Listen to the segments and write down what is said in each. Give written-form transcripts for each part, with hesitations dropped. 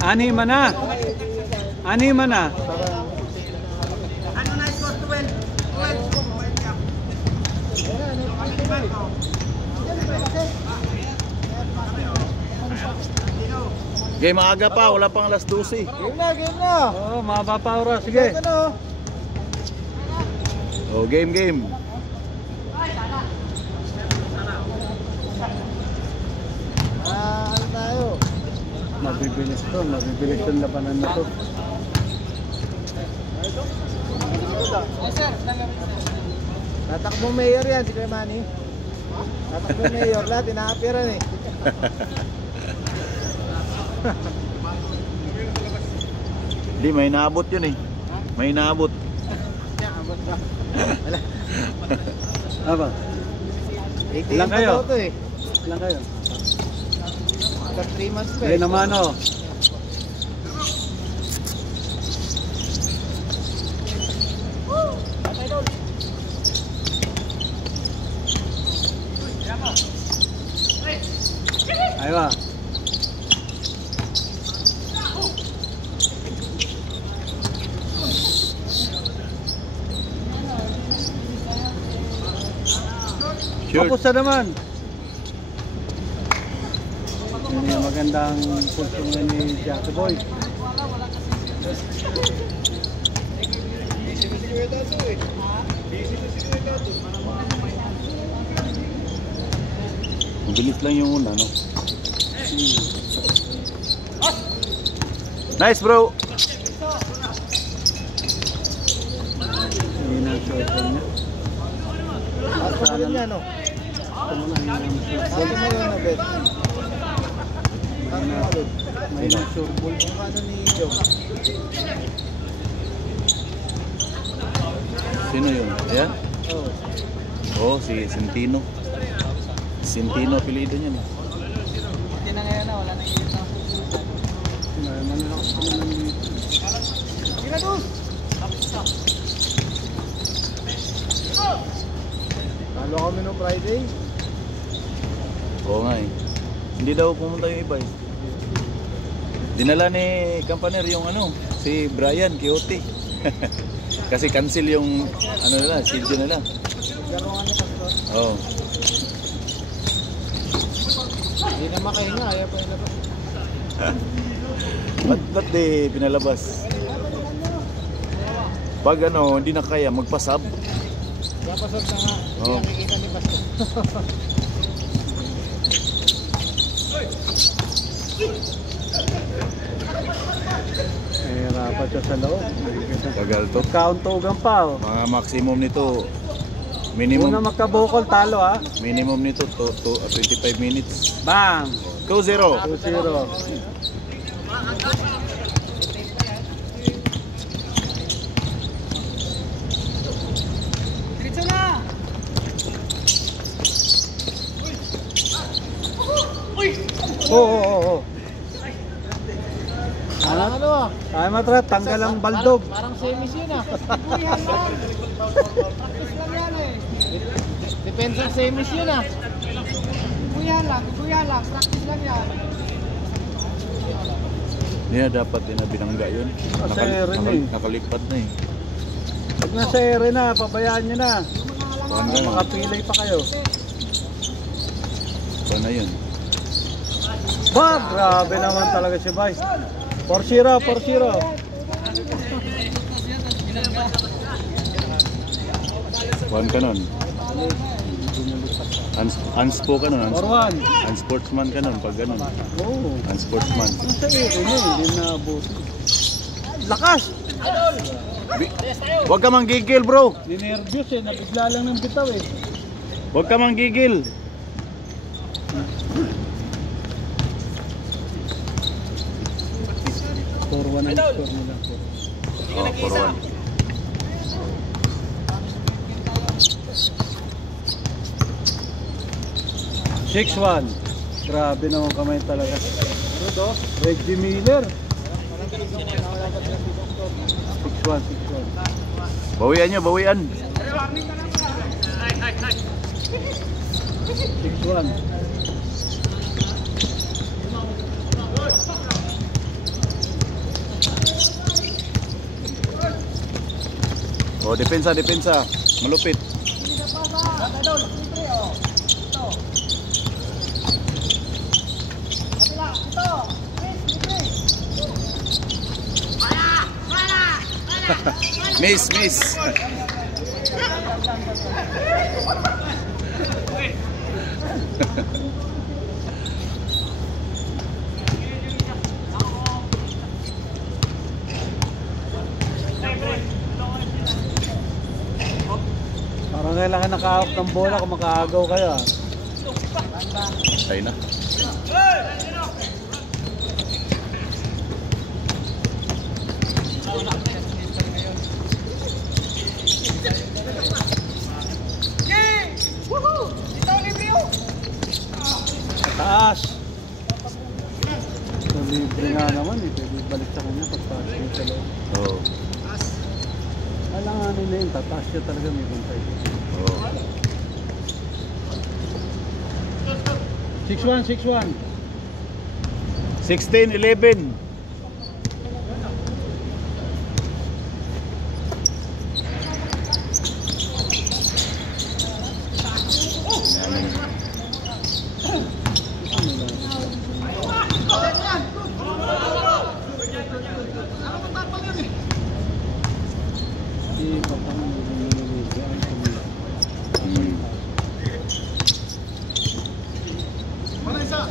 Anima na. Anima na. Ano na score 12? 12. Game maaga pa, wala pang alas 12. Game na. Oo, mahaba pa oras. Sige. Oh, game. Ano tayo? Mabibilis to. Mabibilis yung labanan na to. Tatakbong mayor yan si Kuya Manny. Tatakbong mayor, lahat inaapiran eh. Hindi, may naabot yun eh. May naabot. Aba. Ilan kayo? Eh. Ilan kayo? After 3 months pa Ngayon naman oh. Aywa. Sure. Tapos na naman. Yun yung magandang pulsong ni Jackie Boy. Mabilis lang yung una, no? Nice, bro. Hindi na short niya. Ako mo rin yan, no? Ako mo yun, no, Bet? Ano mo rin? May na short ball. Ano ni Joe? Sino yun? Ayan? Oo. Oh, si Centino. Centino apelido niya, no? Hindi na ngayon na, wala na yung ito. Manalakas ko naman dito. Sila doon! Talo kami no Friday. Oo nga eh. Hindi daw pumunta yung iba eh. Dinala ni Campaner yung ano, si Brian Quixote. Kasi cancel yung ano nila, schedule nila. Garongan niya pastor. Oo. Hindi na makahinga, ayaw pa nila pa. Ba't di pinalabas? Pag ano, hindi na kaya, magpasab. Napasok na nga, hindi Oo. nakikita ni pastor. Eh, rapat siya sa loob. Tagal to. Kauntugan pa oh. Mga maximum nito, minimum Una magkabukol talo ha. minimum nito to 25 minutes. Bang! 2-0. 2-0. Diretso na! Oo. Ano ah? Ay matrat, tanggal ang baldog. Parang semis yun ah. Buyan lang! Practice lang yan eh! Depensa semis yun ah. Buyan lang! Practice lang yan! Hindi na dapat din na binangga yun. Nasa ere na eh. Nakalipad na eh. Pag nasa ere na, pabayaan nyo na. Paano na yun? Makapilay pa kayo. Paano na yun? Ba, grabe naman talaga si Vice. 4-0. Paano ka nun? Unspo ka nun. 4-1. Unsportsman ka nun pag ganun. Oo. Unsportsman. Nasa ere na, hindi na abuti. Lakas! Huwag ka manggigil, bro. Dinervyos eh, nabigla lang ng bitaw eh. Huwag ka manggigil. Ang score nila. Oh, 4-1. Six-1. Grabe naman kamay talaga. Reggie Miller. 6-1. Bawian nyo, bawian. 6-1. Oh, depensa, depensa. Malupit. Idol, libre oh. Ito. Kapila, ito. Libre. Miss, miss. Parang kailangan nakahawak ng bola kung makaagaw kayo. Ah. Tayo na. Ito, libre oh. Taas! So, libre nga naman eh. Pwede balik sa kanya pagpasok niya sa loob. Oh. Kailanganin na yun. Tataas siya talaga may bantay. Oh. 6-1, 6-1. 16-11.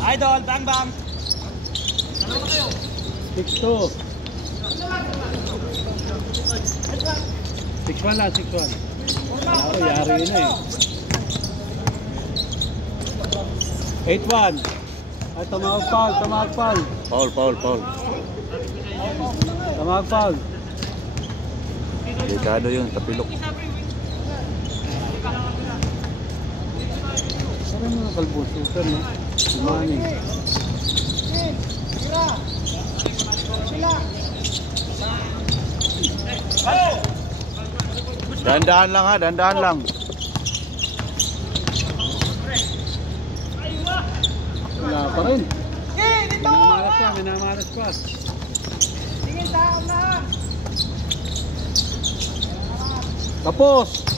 Idol, bang bang. 6-2. 6-1 lang, 6-1. Oo, yari yun eh. 8-1. Ay, tumawag foul, tumawag foul. Paul, Paul, Paul. Tumawag foul. Delikado yun, tapilok. Parang mga kalbusutan, no? Sumani. Tira. Kapila. Dahan-dahan lang ha, dahan-dahan lang. Wala pa rin. Okay, dito. Minamalas pa, minamalas pa. Tingin sa unahan. Tapos!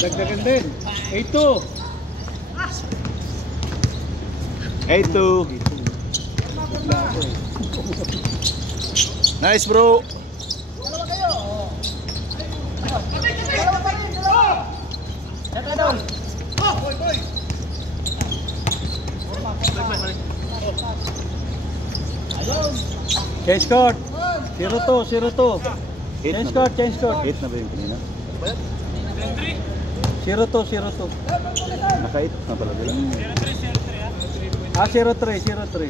Dagdagan din. 8-2. 8-2. Nice bro. Dalawa kayo. Dalawa pa rin, dalawa. Ito doon. Boy. Change court. 0-2, 0-2. Change court, change court. 8 na ba yung kanina? 0-2, 0-2. Naka-8 na pala bila. Ah, 0-3, 0-3.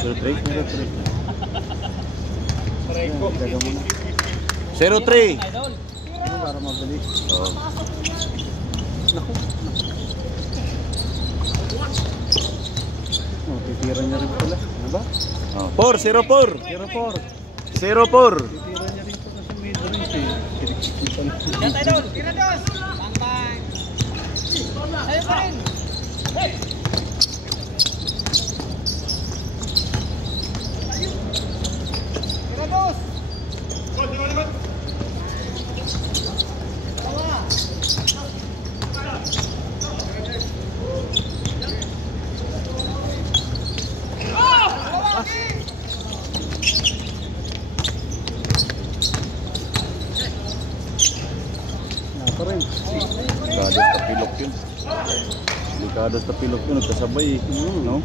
0-3? 0-3. Gaga muna. 0-3. Para mabilis. Oh. Naku. Oh, titira niya rin pala. Ano ba? Oh. 4-0-4. 0-4. 0-4. Titira niya rin po kasi may drink eh. Kinikita na. Tira doon. Bang bang. Sa'yo pa rin. Tira dos. Pa rin. Delikado sa tapilok yun. Delikado sa tapilok yun. Nagkasabay eh. No?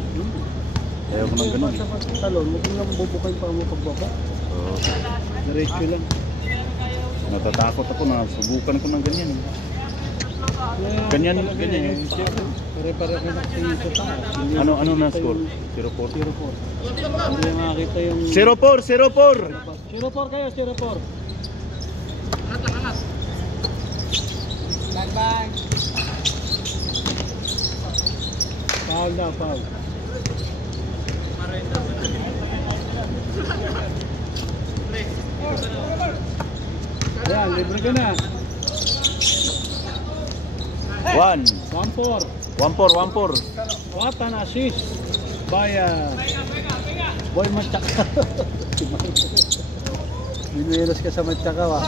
Ayaw ko ng ganun. Sa talon, huwag lang bubukay pa mo pagbaba. Oh. Diretso lang. Natatakot ako na subukan ko ng ganyan. Ganyan, ganyan yun. Pare-pare ko nakatingin sa taas. Hindi Ano makikita na score? yung 0-4. 0-4. Hindi makakita yung... 0-4, 0-4. 0-4 kayo, 0-4. Bang bang. Foul na, foul. Ayan, libre ka na. 1. 1-4. 1-4. What an assist by Boy Manchaka. Binuelos ka sa Manchaka, wa?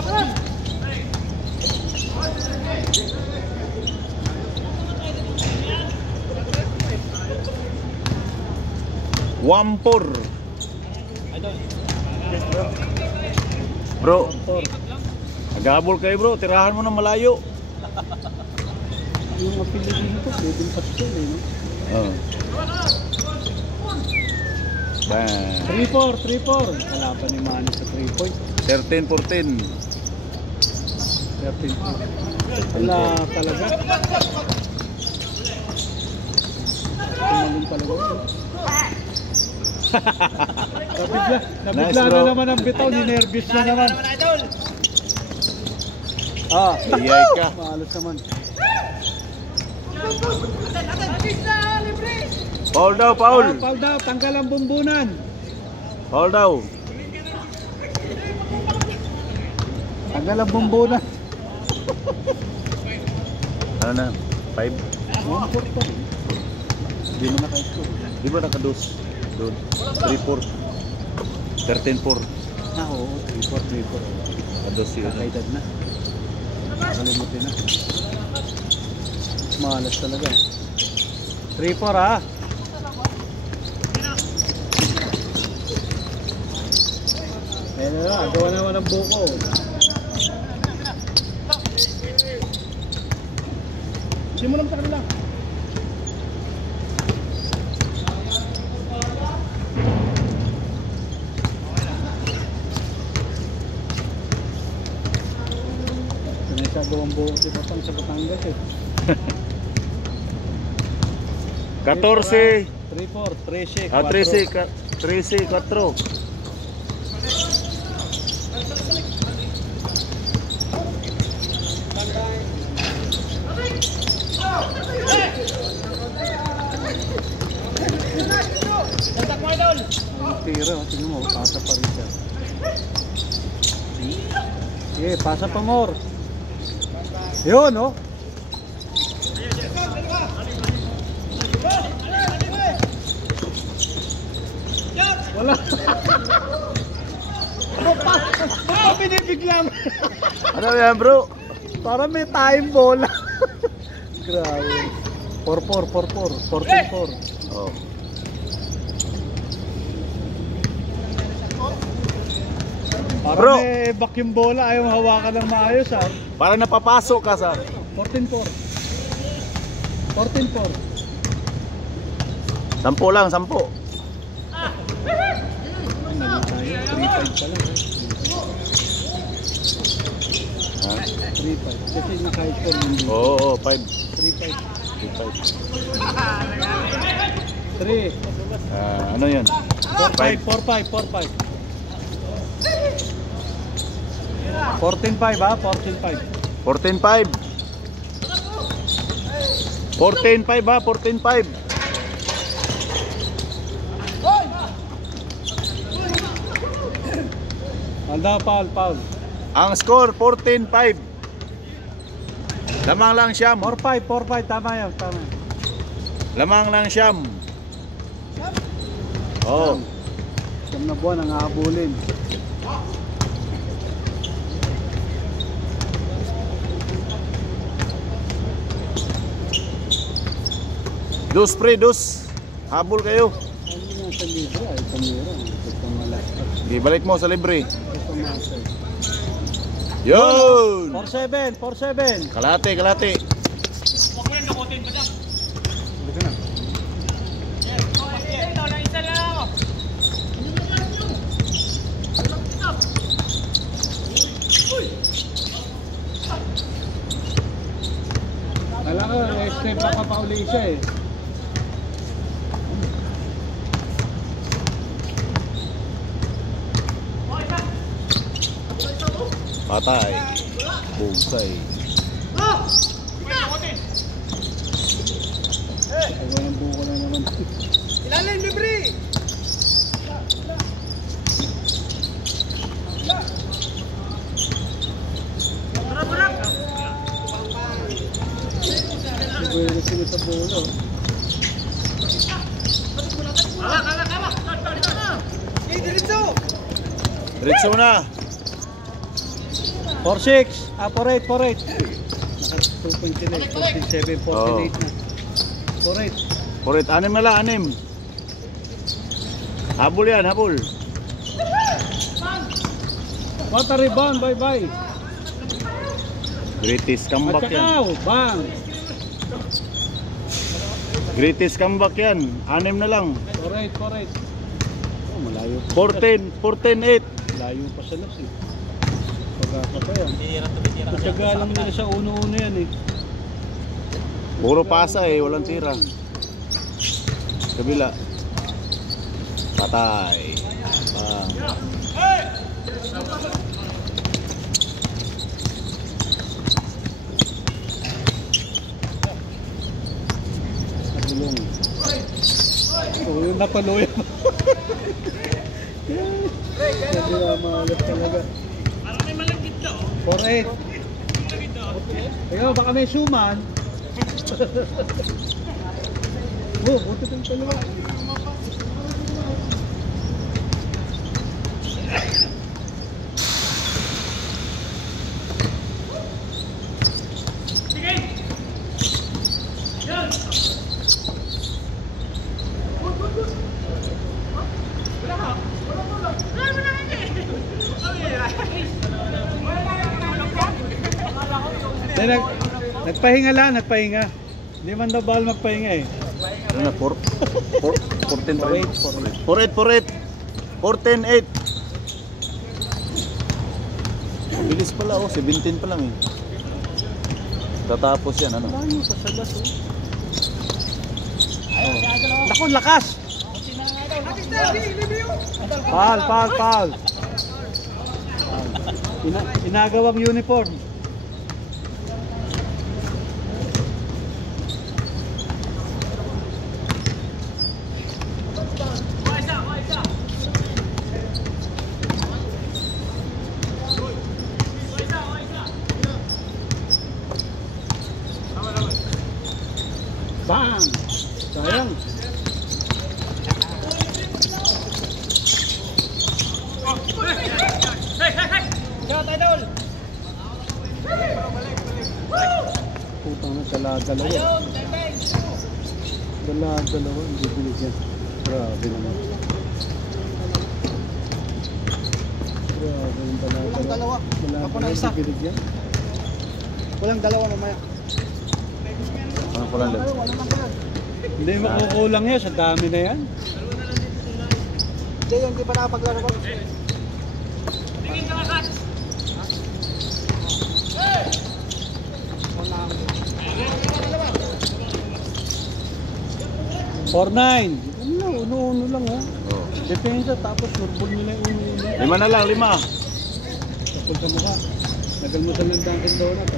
Bro, 1-4. naghabol kayo bro, tirahan mo na malayo. Yung apelido nito, Devin Pascual, eh, no? Oh. Bang. 3-4. Kalaban ni Manny sa 3 point. 13-14. 13. Wala talaga. Tumalong talaga. Nabigla Nice, bro. na naman ang bitaw, ninervous na naman. Iyay ka. Maalas naman. Foul daw, foul. Foul daw, tanggal ang bumbunan. Foul daw. Tanggal ang bumbunan. Ano na? 5? 1-4 pa. Hindi mo na kahit Di ba nakados? Doon. 3-4. 13-4. Oo, 3-4. Kados yun. Kakaedad na. Nakalimutin na. Malas talaga. 3-4 ha. Ayan na, gawa naman ng buko. Hindi mo lang sa kanila. Pinagkagawang buko si Patang sa Batangas eh. 14. 3-4, 13, 13, 4. Ang tira, tingnan mo, pasa pa rin siya. Sige, pasa pa more. Yun, no? Wala. Binibiglang. Ano yan bro? Para may time bola. Grabe. 4-4, 14-4. Oh. Para Bro. may back yung bola, ayaw hawakan ng maayos ha. Para napapasok ka sa 14-4. 14-4. 10 lang, 10. Mali tayo, 3-5 pa lang. Ha? 3-5. Kasi naka-score hindi. Oo, 5. 3-5. 5. 3. Ano yun? 4-5. 14-5 ha, 14-5. 14-5. 14-5 ha, 14-5. Anda, foul. Ang score 14-5. Lamang lang siyam. 4-5, tama yan, tama. Lamang lang siyam. Oh. Siyam na buwan ang hahabulin. Dos pre, dos. Habol kayo. Ano nga sa libre ay kamera. Ito malaki. Ibalik mo sa libre. Ito malaki. Yun! 4-7. Kalate. Hindi ka na. Alam ko, step back pa uli siya eh. Patay. Bugsay. Agaw ng buko na naman. Ilalim, libre! Diretso na. 4-6. 4-8. 2.8. 47, 48 na. 4-8. Purit, anim na lang, anim. Habol yan, habol. What a rebound, bye-bye. Greatest At comeback yan. kakao, bang. Greatest comeback yan. Anim na lang. 4-8. Oh, malayo. 14-8. Layo pa sa las eh. Pagkaka pa yan. Matyaga lang nila sa uno-uno yan eh. Puro pasa eh, walang tira. Kabila. Patay. Nagulong. Oh, yung napaluya. Kasi mamalap talaga. 4-8. Ayaw, baka may suman. Oh, buti itong dalawa. Nagpahinga lang, nagpahinga. Hindi man daw bawal magpahinga eh. Ano na, 14-8. 14-8. Bilis pala oh, 17 pa lang eh. Tatapos yan, ano? Layo pa sa gas oh. Naku, lakas! Pal. Inagawang uniform. Bang! Sayang. Putang na dalawa. Dalawa, hindi binigyan. Grabe naman. Grabe yung dalawa. Ako na isa. Walang dalawa mamaya. Ano ko lang lang? Hindi makukulang yan, sa dami na yan. Hindi, hindi pa nakapaglaro ko. Tingin ka lakas. 4-9. Uno lang ha. Oh. Depensa tapos nurbol nila yung uno. 5 na lang, 5. Tapos sa mukha. Nagalmutan ng Dunkin Donut.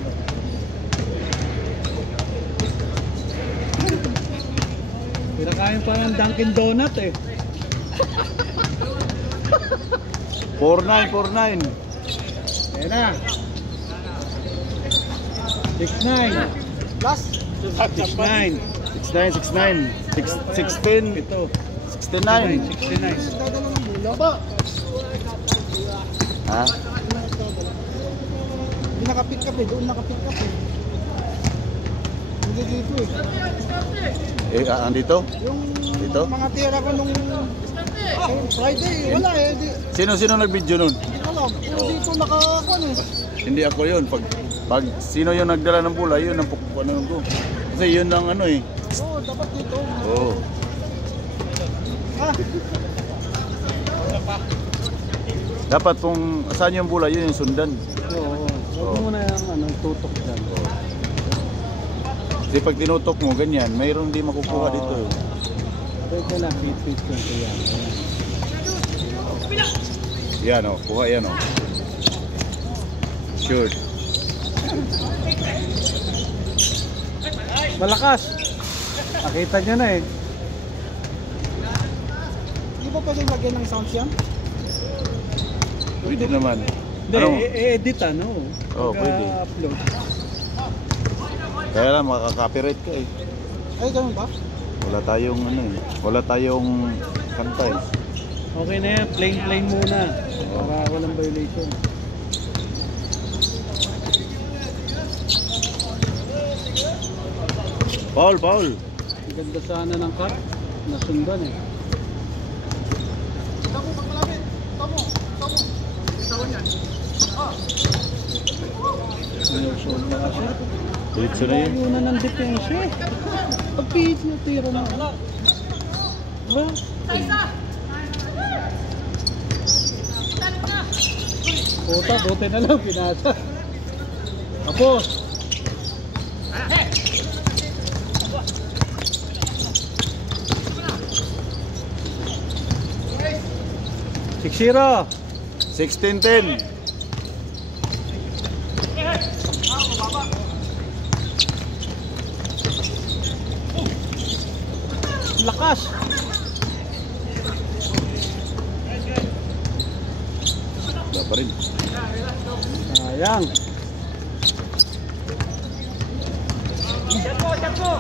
Pinakain pa ng Dunkin Donut eh. 4-9. Ayan na. 6-9. Last. 6-9. 6-9. 16. Ito. 69. 69. Ha? Hindi nakapick up eh. Doon nakapick up eh. Hindi dito eh. Andito? Yung Dito? mga tira ko nung Friday, wala eh. Sino nag-video nun? Hindi ko alam. Pero dito nakakuan eh. Hindi ako yun. Pag sino yung nagdala ng bola, yun ang pukunan ko. Kasi yun ang ano eh. Oo, dapat dito. Oo. Ah, Dapat kung saan yung bola, yun yung sundan. Oo. Huwag mo na yung tutok dyan. Kasi pag tinutok mo, ganyan, mayroong di makukuha dito. Pwede lang, fit-fit yan. Yan o, kuha yan o. Sure. Malakas. Nakita niya na eh. di ba pwede lagyan ng sounds yan? Pwede naman. Hindi, Ano? i-edit ano. Oo, pwede. Upload. Kaya lang, makaka-copyright ka eh. Ay, ganun ba? Wala tayong ano eh. Wala tayong kanta eh. Okay na yan, plain muna. Para walang violation. Paul, Paul. Ang ganda sana ng cut. Nasundan eh. Sinusod na kasi. Diretso na yun. Ayun na ng depensa eh. Pagpihit na tira na. Diba? Puta, buti na lang pinasa. Tapos. Six-zero. 16-10. Lakas. Wala pa rin. Sayang. Chapo!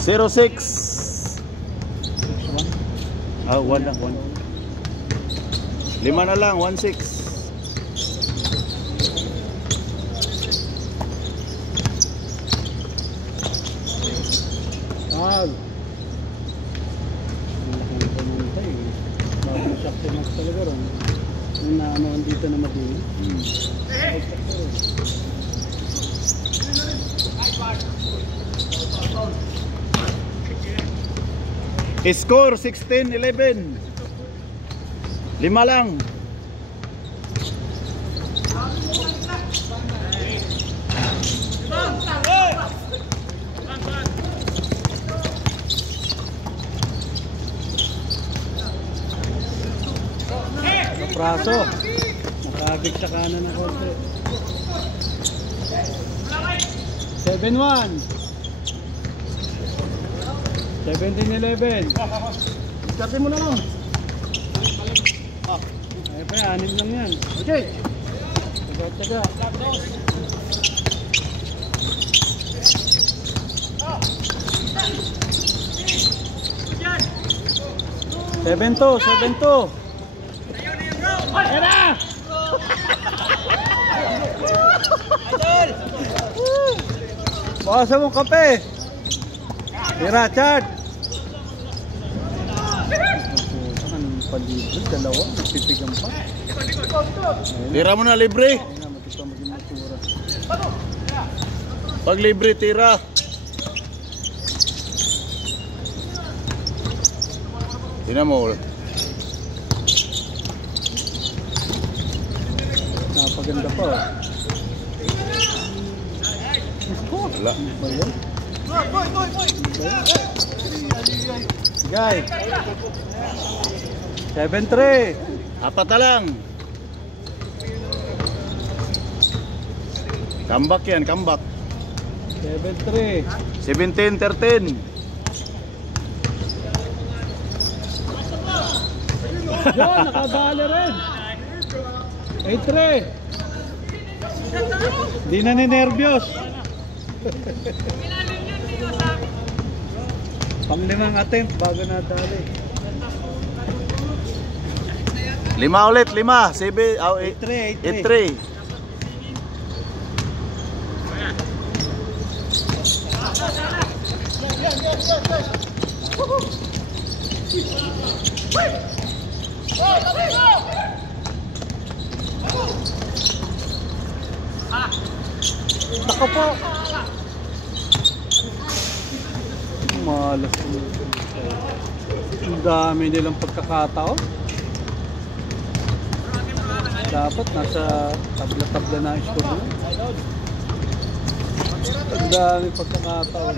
06. Ah, 1 lang, 1. 5 na lang, 1-6. Tag. Ang pamantay eh. Bago sakto na talaga ron. Yung naanoan dito na madini. Score 16-11. 5 lang. Praso. Nakagig sa kanan ng konti. 7-1. 17-11. Starte mo na lang. Ay pa, 6 lang yan. Okay. Taga-taga. 7-2. Ayan na! Baka mong kape. Tira, Chad. Ang palibot, dalawa. Nagtitigang pa. Tira mo na libre. Ayun na, matipang maging matura. Pag libre, tira. Tingnan mo. Napaganda pa. Wala. Bayan. Guy. 7-3. 4 na lang. Comeback yan, comeback. 7-3. 17-13. Yun, nakabali rin. 8-3. Di na ninervyos. Pang-limang attempt bago nadali. 5 ulit, 5. 7, 8-3. 8-3. Nako po. Malas. Ang dami nilang pagkakataon. Dapat nasa tabla-tabla na ang score mo. Ang dami pagkakataon.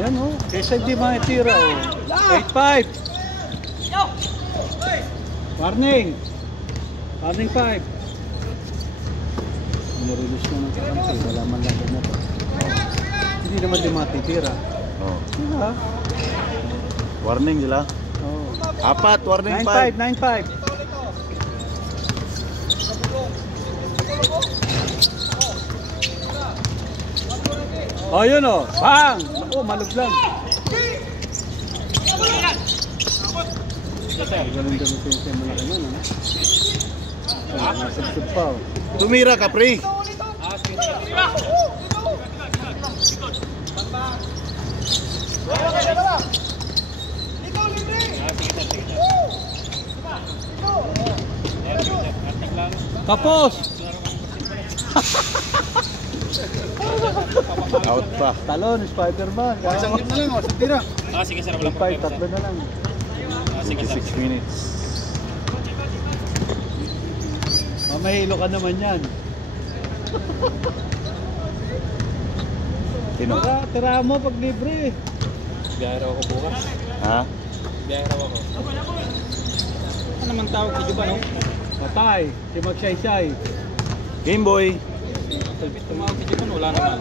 Yan o. Kaysa di makitira o. 8-5. Warning. Warning 5. Nirelease mo ng kakampi. Wala man lang na to. Hindi naman di matitira. Oh. Diba? Warning sila. Oh. Apat, warning 9-5, 5. 9-5. Oh, yun oh. Bang! Oh, maluglang. Galing gamitin siya malaki nun, ano? Ah, nasubsub pa, oh. Tumira ka, pre. Kapos! Out pa. Talon, Spider-Man. Isang hit na lang, oh, sa tira. Sige sir, walang 5, tatlo na lang. 56 minutes. Mamahilo ka naman yan. Sino? Tira mo pag libre. Biyahe raw ako bukas. Ha? Biyahe raw ako. Ano naman tawag dito ba, no? Patay, si Magsaysay. Game boy. Tumawag dito ba, wala naman.